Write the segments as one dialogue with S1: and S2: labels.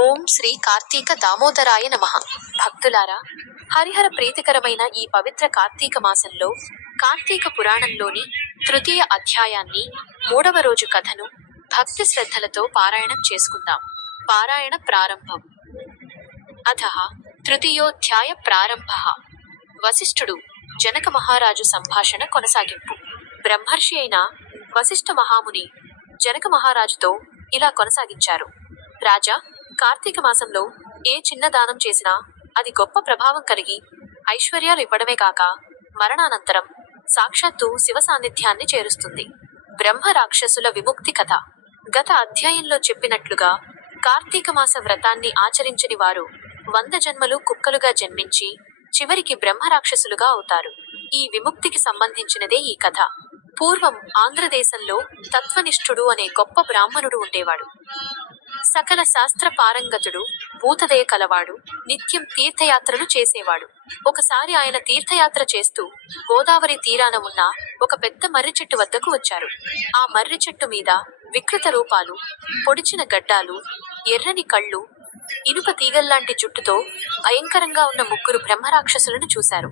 S1: ఓం శ్రీ కార్తీక దామోదరాయ నమః. భక్తులారా హరిహర ప్రీతికరమైన ఈ పవిత్ర కార్తీక మాసంలో కార్తీక పురాణంలోని తృతీయ అధ్యాయాన్ని మూడవ రోజు కథను భక్తి శ్రద్ధలతో పారాయణం చేసుకుందాం. పారాయణ ప్రారంభం. అథ తృతీయోధ్యాయ ప్రారంభ. వశిష్ఠుడు జనక మహారాజు సంభాషణ కొనసాగింపు. బ్రహ్మర్షి అయిన వశిష్ఠ మహాముని జనక మహారాజుతో ఇలా కొనసాగించారు. రాజా కార్తీక మాసంలో ఏ చిన్న దానం చేసినా అది గొప్ప ప్రభావం కలిగి ఐశ్వర్యాలు ఇవ్వడమే కాక మరణానంతరం సాక్షాత్తు శివ సాన్నిధ్యాన్ని చేరుస్తుంది. బ్రహ్మ రాక్షసుల విముక్తి కథ. గత అధ్యాయంలో చెప్పినట్లుగా కార్తీక మాస వ్రతాన్ని ఆచరించని వారు వంద జన్మలు కుక్కలుగా జన్మించి చివరికి బ్రహ్మరాక్షసులుగా అవుతారు. ఈ విముక్తికి సంబంధించినదే ఈ కథ. పూర్వం ఆంధ్రదేశంలో తత్వనిష్ఠుడు అనే గొప్ప బ్రాహ్మణుడు ఉండేవాడు. సకల శాస్త్ర పారంగతుడు భూతదయ కలవాడు నిత్యం తీర్థయాత్రలు చేసేవాడు. ఒకసారి ఆయన తీర్థయాత్ర చేస్తూ గోదావరి తీరాన ఉన్న ఒక పెద్ద మర్రి చెట్టు వద్దకు వచ్చారు. ఆ మర్రి చెట్టు మీద వికృత రూపాలు పొడిచిన గడ్డాలు ఎర్రని కళ్ళు ఇనుప తీగల్లాంటి జుట్టుతో భయంకరంగా ఉన్న ముగ్గురు బ్రహ్మరాక్షసులను చూశారు.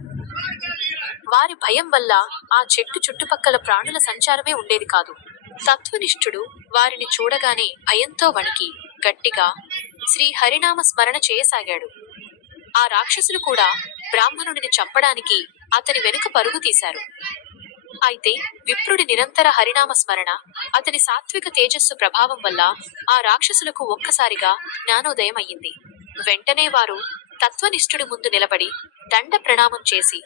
S1: వారి భయం వల్ల ఆ చెట్టు చుట్టుపక్కల ప్రాణుల సంచారమే ఉండేది కాదు. తత్వనిష్ఠుడు వారిని చూడగానే భయంతో వణికి గట్టిగా శ్రీ హరినామ స్మరణ చేయసాగాడు. ఆ రాక్షసులు కూడా బ్రాహ్మణుడిని చంపడానికి అతని వెనుక పరుగు తీశారు. అయితే విప్రుడి నిరంతర హరినామ స్మరణ అతని సాత్విక తేజస్సు ప్రభావం వల్ల ఆ రాక్షసులకు ఒక్కసారిగా జ్ఞానోదయం అయ్యింది. వెంటనే వారు తత్వనిష్ఠుడి ముందు నిలబడి దండ ప్రణామం చేసి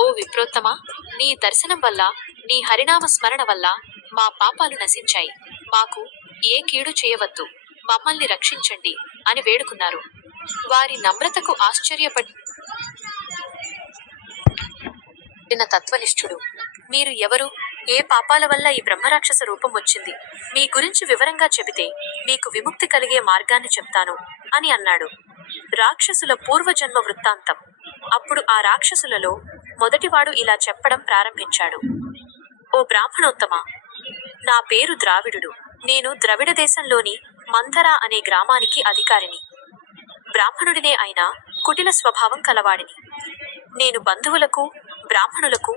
S1: ఓ విప్రోత్తమా నీ దర్శనం వల్ల నీ హరినామ స్మరణ వల్ల మా పాపాలు నశించాయి. మాకు ఏ కీడు చేయవద్దు. మమ్మల్ని రక్షించండి అని వేడుకున్నారు. వారి నమ్రతకు ఆశ్చర్యపడి నిన్న తత్వనిష్ఠుడు మీరు ఎవరు? ఏ పాపాల వల్ల ఈ బ్రహ్మరాక్షస రూపం వచ్చింది? మీ గురించి వివరంగా చెబితే మీకు విముక్తి కలిగే మార్గాన్ని చెప్తాను అని అన్నాడు. రాక్షసుల పూర్వజన్మ వృత్తాంతం. అప్పుడు ఆ రాక్షసులలో మొదటివాడు ఇలా చెప్పడం ప్రారంభించాడు. ఓ బ్రాహ్మణోత్తమ నా పేరు ద్రావిడుడు. నేను ద్రవిడ దేశంలోని మంథర అనే గ్రామానికి అధికారిని. బ్రాహ్మణుడినే అయినా కుటిల స్వభావం కలవాడిని. నేను బంధువులకు బ్రాహ్మణులకు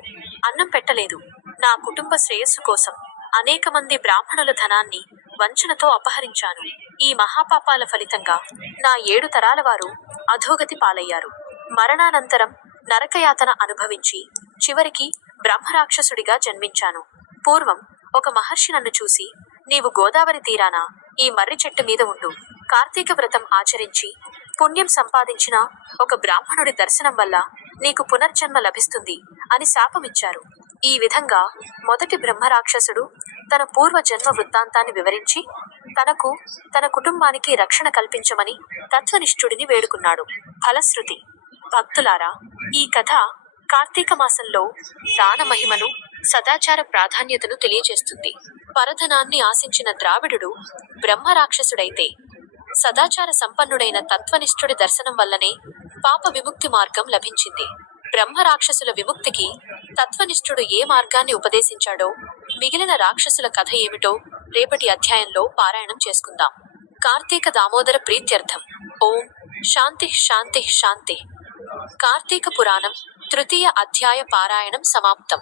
S1: అన్నం పెట్టలేదు. నా కుటుంబ శ్రేయస్సు కోసం అనేక మంది బ్రాహ్మణుల ధనాన్ని వంచనతో అపహరించాను. ఈ మహాపాపాల ఫలితంగా నా ఏడు తరాల వారు అధోగతి పాలయ్యారు. మరణానంతరం నరకయాతన అనుభవించి చివరికి బ్రహ్మరాక్షసుడిగా జన్మించాను. పూర్వం ఒక మహర్షి నన్ను చూసి నీవు గోదావరి తీరాన? ఈ మర్రి చెట్టు మీద ఉండు. కార్తీక వ్రతం ఆచరించి పుణ్యం సంపాదించిన ఒక బ్రాహ్మణుడి దర్శనం వల్ల నీకు పునర్జన్మ లభిస్తుంది అని శాపమిచ్చారు. ఈ విధంగా మొదటి బ్రహ్మరాక్షసుడు తన పూర్వ జన్మ వృత్తాంతాన్ని వివరించి తనకు తన కుటుంబానికి రక్షణ కల్పించమని తత్వనిష్ఠుడిని వేడుకున్నాడు. ఫలశ్రుతి భక్తులారా ఈ కథ కార్తీక మాసంలో దాన మహిమను సదాచార ప్రాధాన్యతను తెలియజేస్తుంది. పరధనాన్ని ఆశించిన ద్రావిడుడు బ్రహ్మరాక్షసుడైతే సదాచార సంపన్నుడైన తత్వనిష్ఠుడి దర్శనం వల్లనే పాప విముక్తి మార్గం లభించింది. బ్రహ్మరాక్షసుల విముక్తికి తత్వనిష్ఠుడు ఏ మార్గాన్ని ఉపదేశించాడో మిగిలిన రాక్షసుల కథ ఏమిటో రేపటి అధ్యాయంలో పారాయణం చేసుకుందాం. కార్తీక దామోదర ప్రీత్యర్థం. ఓం శాంతి శాంతి శాంతి. కార్తీక పురాణం తృతీయ అధ్యాయ పారాయణం సమాప్తం.